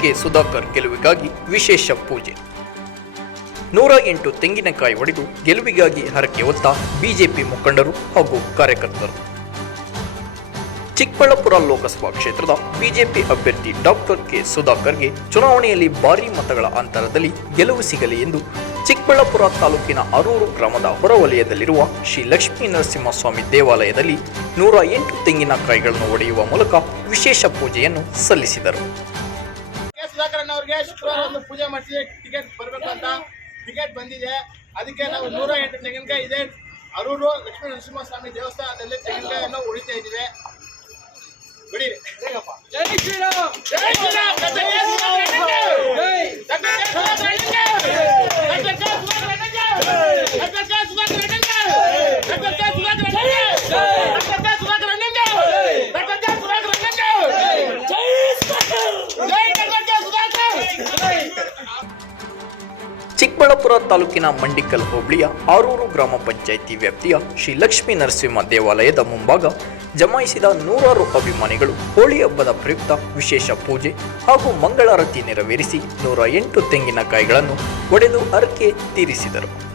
K Sudhakar ಗೆಲುವಿಗಾಗಿ ವಿಶೇಷ ಪೂಜೆ. ನೂರ ಎಂಟು ತೆಂಗಿನಕಾಯಿ ಒಡೆದು ಗೆಲುವಿಗಾಗಿ ಹರಕೆ ಹೊತ್ತ ಬಿಜೆಪಿ ಮುಖಂಡರು ಹಾಗೂ ಕಾರ್ಯಕರ್ತರು. ಚಿಕ್ಕಬಳ್ಳಾಪುರ ಲೋಕಸಭಾ ಕ್ಷೇತ್ರದ ಬಿಜೆಪಿ ಅಭ್ಯರ್ಥಿ ಡಾಕ್ಟರ್ ಕೆ ಸುಧಾಕರ್ಗೆ ಚುನಾವಣೆಯಲ್ಲಿ ಭಾರೀ ಮತಗಳ ಅಂತರದಲ್ಲಿ ಗೆಲುವು ಸಿಗಲಿ ಎಂದು ಚಿಕ್ಕಬಳ್ಳಾಪುರ ತಾಲೂಕಿನ ಅರೂರು ಗ್ರಾಮದ ಹೊರವಲಯದಲ್ಲಿರುವ ಶ್ರೀ ಲಕ್ಷ್ಮೀ ನರಸಿಂಹಸ್ವಾಮಿ ದೇವಾಲಯದಲ್ಲಿ ನೂರ ಎಂಟು ತೆಂಗಿನಕಾಯಿಗಳನ್ನು ಒಡೆಯುವ ಮೂಲಕ ವಿಶೇಷ ಪೂಜೆಯನ್ನು ಸಲ್ಲಿಸಿದರು. ಅವ್ರಿಗೆ ಶುಕ್ರವಾರ ಒಂದು ಪೂಜೆ ಮಾಡಿಸಿ ಟಿಕೆಟ್ ಬರಬೇಕು ಅಂತ. ಟಿಕೆಟ್ ಬಂದಿದೆ. ಅದಕ್ಕೆ ನಾವು ನೂರ ಎಂಟು ತೆಂಗಿನಕಾಯಿ ಇದೆ. ಅರೂರು ಲಕ್ಷ್ಮೀ ನರಸಿಂಹಸ್ವಾಮಿ ದೇವಸ್ಥಾನದಲ್ಲಿ ತೆಂಗಿನಕಾಯನ್ನು ಉಳಿತಾ ಇದ್ದೀವಿ. ಬಿಡಿರಿ ಜೈ ಶ್ರೀರಾಮ್. ಜೈ ಶ್ರೀರಾಮ್! ತಾಲೂಕಿನ ಮಂಡಿಕಲ್ ಹೋಬಳಿಯ ಆರೂರು ಗ್ರಾಮ ಪಂಚಾಯಿತಿ ವ್ಯಾಪ್ತಿಯ ಶ್ರೀ ಲಕ್ಷ್ಮೀ ನರಸಿಂಹ ದೇವಾಲಯದ ಮುಂಭಾಗ ಜಮಾಯಿಸಿದ ನೂರಾರು ಅಭಿಮಾನಿಗಳು ಹೋಳಿ ಹಬ್ಬದ ಪ್ರಯುಕ್ತ ವಿಶೇಷ ಪೂಜೆ ಹಾಗೂ ಮಂಗಳಾರತಿ ನೆರವೇರಿಸಿ ನೂರ ಎಂಟು ತೆಂಗಿನಕಾಯಿಗಳನ್ನು ಒಡೆದು ಅರಕೆ ತೀರಿಸಿದರು.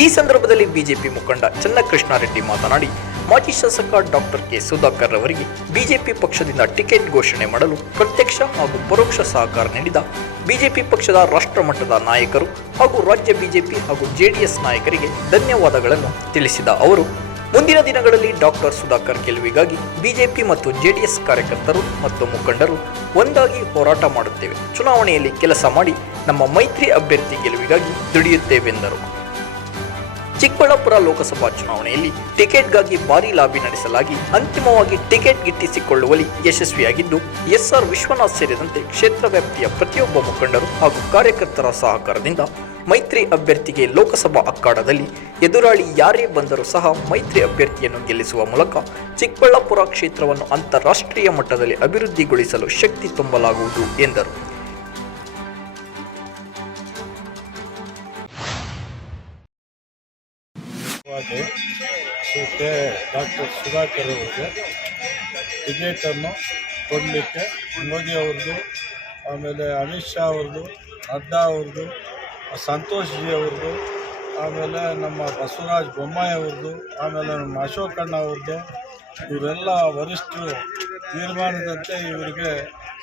ಈ ಸಂದರ್ಭದಲ್ಲಿ ಬಿಜೆಪಿ ಮುಖಂಡ ಚನ್ನಕೃಷ್ಣಾರೆಡ್ಡಿ ಮಾತನಾಡಿ, ಮಾಜಿ ಶಾಸಕ ಡಾಕ್ಟರ್ ಕೆ ಸುಧಾಕರ್ ಅವರಿಗೆ ಬಿಜೆಪಿ ಪಕ್ಷದಿಂದ ಟಿಕೆಟ್ ಘೋಷಣೆ ಮಾಡಲು ಪ್ರತ್ಯಕ್ಷ ಹಾಗೂ ಪರೋಕ್ಷ ಸಹಕಾರ ನೀಡಿದ ಬಿಜೆಪಿ ಪಕ್ಷದ ರಾಷ್ಟ್ರಮಟ್ಟದ ನಾಯಕರು ಹಾಗೂ ರಾಜ್ಯ ಬಿಜೆಪಿ ಹಾಗೂ ಜೆಡಿಎಸ್ ನಾಯಕರಿಗೆ ಧನ್ಯವಾದಗಳನ್ನು ತಿಳಿಸಿದ ಅವರು, ಮುಂದಿನ ದಿನಗಳಲ್ಲಿ ಡಾಕ್ಟರ್ ಸುಧಾಕರ್ ಗೆಲುವಿಗಾಗಿ ಬಿಜೆಪಿ ಮತ್ತು ಜೆಡಿಎಸ್ ಕಾರ್ಯಕರ್ತರು ಮತ್ತು ಮುಖಂಡರು ಒಂದಾಗಿ ಹೋರಾಟ ಮಾಡುತ್ತೇವೆ. ಚುನಾವಣೆಯಲ್ಲಿ ಕೆಲಸ ಮಾಡಿ ನಮ್ಮ ಮೈತ್ರಿ ಅಭ್ಯರ್ಥಿ ಗೆಲುವಿಗಾಗಿ ದುಡಿಯುತ್ತೇವೆಂದರು. ಚಿಕ್ಕಬಳ್ಳಾಪುರ ಲೋಕಸಭಾ ಚುನಾವಣೆಯಲ್ಲಿ ಟಿಕೆಟ್ಗಾಗಿ ಭಾರಿ ಲಾಬಿ ನಡೆಸಲಾಗಿ ಅಂತಿಮವಾಗಿ ಟಿಕೆಟ್ ಗಿಟ್ಟಿಸಿಕೊಳ್ಳುವಲ್ಲಿ ಯಶಸ್ವಿಯಾಗಿದ್ದು, ಎಸ್ಆರ್ ವಿಶ್ವನಾಥ್ ಸೇರಿದಂತೆ ಕ್ಷೇತ್ರ ವ್ಯಾಪ್ತಿಯ ಪ್ರತಿಯೊಬ್ಬ ಮುಖಂಡರು ಹಾಗೂ ಕಾರ್ಯಕರ್ತರ ಸಹಕಾರದಿಂದ ಮೈತ್ರಿ ಅಭ್ಯರ್ಥಿಗೆ ಲೋಕಸಭಾ ಅಖಾಡದಲ್ಲಿ ಎದುರಾಳಿ ಯಾರೇ ಬಂದರೂ ಸಹ ಮೈತ್ರಿ ಅಭ್ಯರ್ಥಿಯನ್ನು ಗೆಲ್ಲಿಸುವ ಮೂಲಕ ಚಿಕ್ಕಬಳ್ಳಾಪುರ ಕ್ಷೇತ್ರವನ್ನು ಅಂತಾರಾಷ್ಟ್ರೀಯ ಮಟ್ಟದಲ್ಲಿ ಅಭಿವೃದ್ಧಿಗೊಳಿಸಲು ಶಕ್ತಿ ತುಂಬಲಾಗುವುದು ಎಂದರು. ಶ್ರೀ ಡಾಕ್ಟರ್ ಸುಧಾಕರ್ ಅವರಿಗೆ ಟಿಕೆಟನ್ನು ಕೊಡಲಿಕ್ಕೆ ಮೋದಿ ಅವ್ರದ್ದು, ಆಮೇಲೆ ಅಮಿತ್ ಶಾ ಅವ್ರದ್ದು, ನಡ್ಡಾ ಅವ್ರದ್ದು, ಸಂತೋಷ್ ಜಿ ಅವ್ರದ್ದು, ಆಮೇಲೆ ನಮ್ಮ ಬಸವರಾಜ್ ಬೊಮ್ಮಾಯಿ ಅವ್ರದ್ದು, ಆಮೇಲೆ ನಮ್ಮ ಅಶೋಕಣ್ಣ ಅವ್ರದ್ದು, ಇವರೆಲ್ಲ ವರಿಷ್ಠರು ತೀರ್ಮಾನದಂತೆ ಇವರಿಗೆ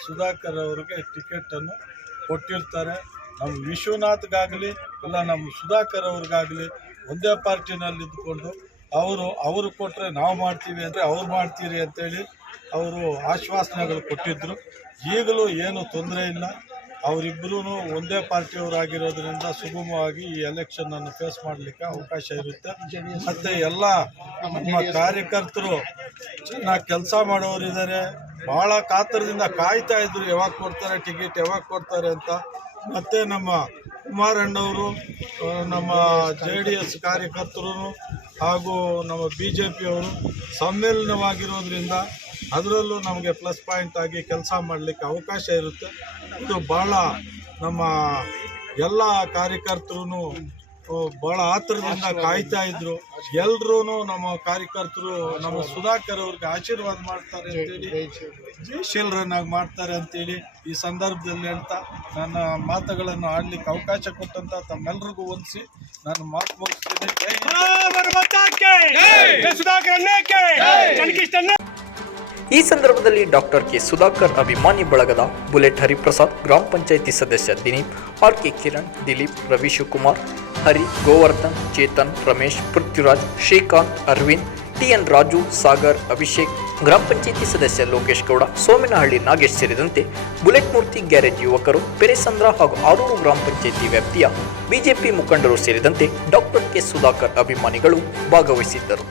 ಸುಧಾಕರ್ ಅವರಿಗೆ ಟಿಕೆಟನ್ನು ಕೊಟ್ಟಿರ್ತಾರೆ. ನಮ್ಮ ವಿಶ್ವನಾಥ್ಗಾಗಲಿ, ಇಲ್ಲ ನಮ್ಮ ಸುಧಾಕರ್ ಅವ್ರಿಗಾಗಲಿ ಒಂದೇ ಪಾರ್ಟಿನಲ್ಲಿ ಇದ್ದುಕೊಂಡು ಅವರು ಅವರು ಕೊಟ್ಟರೆ ನಾವು ಮಾಡ್ತೀವಿ ಅಂದರೆ ಅವ್ರು ಮಾಡ್ತೀರಿ ಅಂತೇಳಿ ಅವರು ಆಶ್ವಾಸನೆಗಳು ಕೊಟ್ಟಿದ್ದರು ಈಗಲೂ ಏನು ತೊಂದರೆ ಇಲ್ಲ. ಅವರಿಬ್ಬರೂ ಒಂದೇ ಪಾರ್ಟಿಯವರಾಗಿರೋದ್ರಿಂದ ಸುಗಮವಾಗಿ ಈ ಎಲೆಕ್ಷನನ್ನು ಫೇಸ್ ಮಾಡಲಿಕ್ಕೆ ಅವಕಾಶ ಇರುತ್ತೆ. ಮತ್ತು ಎಲ್ಲ ನಮ್ಮ ಕಾರ್ಯಕರ್ತರು ಚೆನ್ನಾಗಿ ಕೆಲಸ ಮಾಡೋರಿದ್ದಾರೆ ಭಾಳ ಕಾತರದಿಂದ ಕಾಯ್ತಾ ಇದ್ರು, ಯಾವಾಗ ಕೊಡ್ತಾರೆ ಟಿಕೆಟ್ ಯಾವಾಗ ಕೊಡ್ತಾರೆ ಅಂತ. ಮತ್ತು ನಮ್ಮ ಕುಮಾರಣ್ಣವರು ನಮ್ಮ ಜೆ ಡಿ ಎಸ್ ಕಾರ್ಯಕರ್ತರು ಹಾಗೂ ನಮ್ಮ ಬಿ ಜೆ ಪಿಯವರು ಸಮ್ಮೇಳನವಾಗಿರೋದ್ರಿಂದ ಅದರಲ್ಲೂ ನಮಗೆ ಪ್ಲಸ್ ಪಾಯಿಂಟ್ ಆಗಿ ಕೆಲಸ ಮಾಡಲಿಕ್ಕೆ ಅವಕಾಶ ಇರುತ್ತೆ. ಇದು ಭಾಳ ನಮ್ಮ ಎಲ್ಲ ಕಾರ್ಯಕರ್ತರು ಭಾಳ ಆತರದಿಂದ ಕಾಯ್ತಾ ಇದ್ರು. ಎಲ್ರೂ ನಮ್ಮ ಕಾರ್ಯಕರ್ತರು, ನಮ್ಮ ಸುಧಾಕರ್ ಅವ್ರಿಗೆ ಆಶೀರ್ವಾದ ಮಾಡ್ತಾರೆ ಅಂತೇಳಿ ಜಯಶೀಲರನ್ನಾಗಿ ಮಾಡ್ತಾರೆ ಅಂತೇಳಿ ಈ ಸಂದರ್ಭದಲ್ಲಿ ಹೇಳ್ತಾ ನನ್ನ ಮಾತುಗಳನ್ನು ಆಡ್ಲಿಕ್ಕೆ ಅವಕಾಶ ಕೊಟ್ಟಂತ ತಮ್ಮೆಲ್ರಿಗೂ ಹೊಂದಿಸಿ ನಾನು ಮಾತು ಮುಗಿಸ್ತೀನಿ. ಈ ಸಂದರ್ಭದಲ್ಲಿ ಡಾಕ್ಟರ್ ಕೆ ಸುಧಾಕರ್ ಅಭಿಮಾನಿ ಬಳಗದ ಬುಲೆಟ್ ಹರಿಪ್ರಸಾದ್ ಗ್ರಾಮ ಪಂಚಾಯಿತಿ ಸದಸ್ಯ ದಿನೀಪ್ R K Kiran Dileep Ravi Shivakumar Hari Govardhan Chetan Ramesh Prithviraj Srikanth Aravind TN Raju Sagar Abhishek ಗ್ರಾಮ ಪಂಚಾಯಿತಿ ಸದಸ್ಯ ಲೋಕೇಶ್ ಗೌಡ ಸೋಮನಹಳ್ಳಿ ನಾಗೇಶ್ ಸೇರಿದಂತೆ ಬುಲೆಟ್ ಮೂರ್ತಿ ಗ್ಯಾರೇಜ್ ಯುವಕರು ಪೆರೆಸಂದ್ರ ಹಾಗೂ ಆರೂರು ಗ್ರಾಮ ಪಂಚಾಯಿತಿ ವ್ಯಾಪ್ತಿಯ ಬಿಜೆಪಿ ಮುಖಂಡರು ಸೇರಿದಂತೆ ಡಾಕ್ಟರ್ ಕೆ ಸುಧಾಕರ್ ಅಭಿಮಾನಿಗಳು ಭಾಗವಹಿಸಿದ್ದರು.